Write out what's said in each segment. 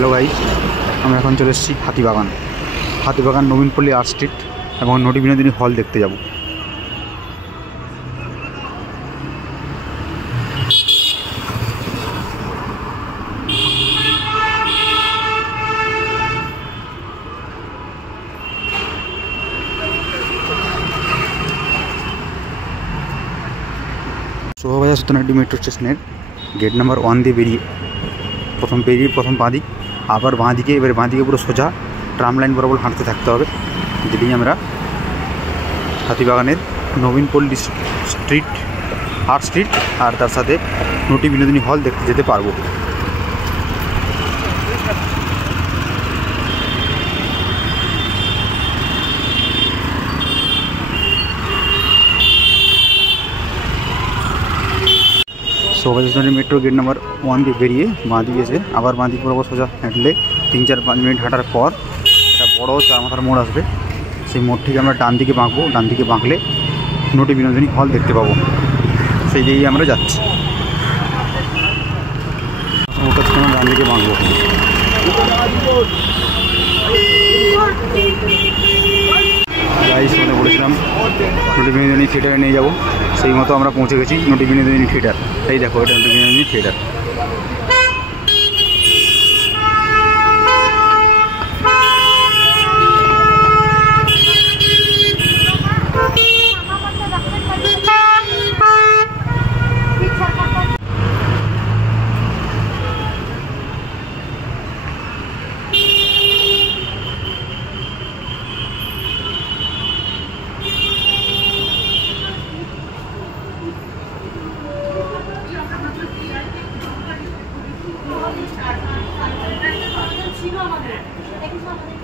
Hello guys, আমরা এখন চলে এসেছি হাতিবাগান নবীনপল্লী আর্ট স্ট্রিট এবং নটি বিনোদিনী হল দেখতে যাব। শোভাবাজার সত্যনারায়ণ মেট্রো স্টেশনের গেট নাম্বার 1 দিয়ে বেরিয়ে প্রথম বাঁ দিক, আবার বাঁ দিকে, এবারে বাঁ দিকে পুরো সোজা ট্রাম লাইন বরাবর হাঁটতে থাকতে হবে। যেদিকে আমরা হাতিবাগানের নবীনপল্লী স্ট্রিট আর্ট স্ট্রিট আর তার সাথে নটি বিনোদিনী হল দেখতে যেতে পারবো। শোভাযাত্রা মেট্রো গেট নাম্বার 1 দিয়ে বেরিয়ে বাঁ দিকে এসে আবার বাঁ দিকে বরাবর সোজা হাঁটলে 3-4-5 মিনিট হাঁটার পর একটা বড় চার মাথার মোড় আসবে। সেই মোড় থেকে আমরা ডান দিকে বাঁকবো, ডান দিকে বাঁকলে নটি বিনোদিনী হল দেখতে পাবো। সেই দিকেই আমরা যাচ্ছি। ওটা থেকে আমরা ডান দিকে বাঁকবো। গাইস, বলেছিলাম নটি বিনোদিনী থিয়েটারে নিয়ে যাবো, সেই মতো আমরা পৌঁছে গেছি নটি বিনোদিনী থিয়েটার। এই দেখো, এটা নটি বিনোদিনী থিয়েটার।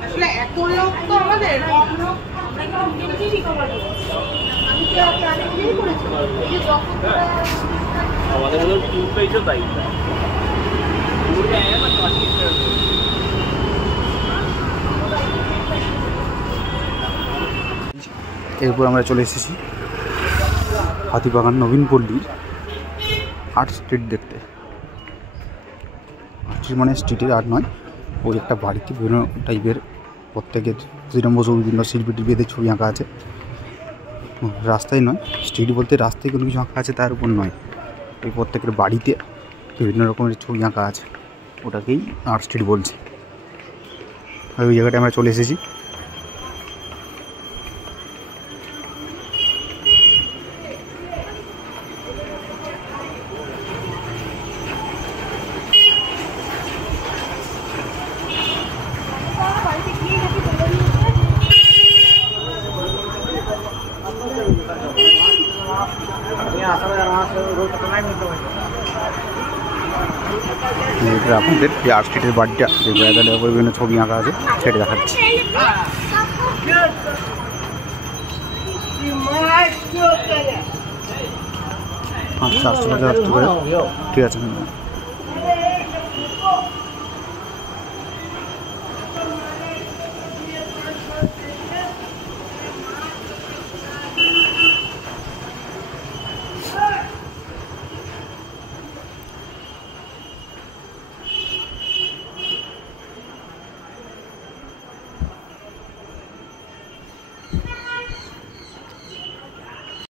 আসলে এত লোক তো আমাদের এরপর আমরা চলে এসেছি হাতিবাগান নবীনপল্লীর আর্ট স্ট্রিট দেখতে। আর্ট মানে স্ট্রিটের আর্ট নয়, ওই একটা বাড়িতে বিভিন্ন টাইপের প্রত্যেকের শ্রীরাম বসু বিভিন্ন শিল্পীটি বেঁধে ছবি আঁকা আছে। রাস্তায় নয়, স্ট্রিট বলতে রাস্তায় কোনো কিছু আঁকা আছে তার উপর নয়, ওই প্রত্যেকের বাড়িতে বিভিন্ন রকমের ছবি আঁকা আছে, ওটাকেই আর্ট স্ট্রিট বলছে। আর ওই জায়গাটায় আমরা চলে এসেছি। আপনাদের যে আর্ট স্ট্রিটের বাড়িটা, যে ব্রাইডালের উপর বিভিন্ন ছবি আঁকা আছে সেটা দেখাচ্ছি। আচ্ছা, 800 টাকা ঠিক আছে।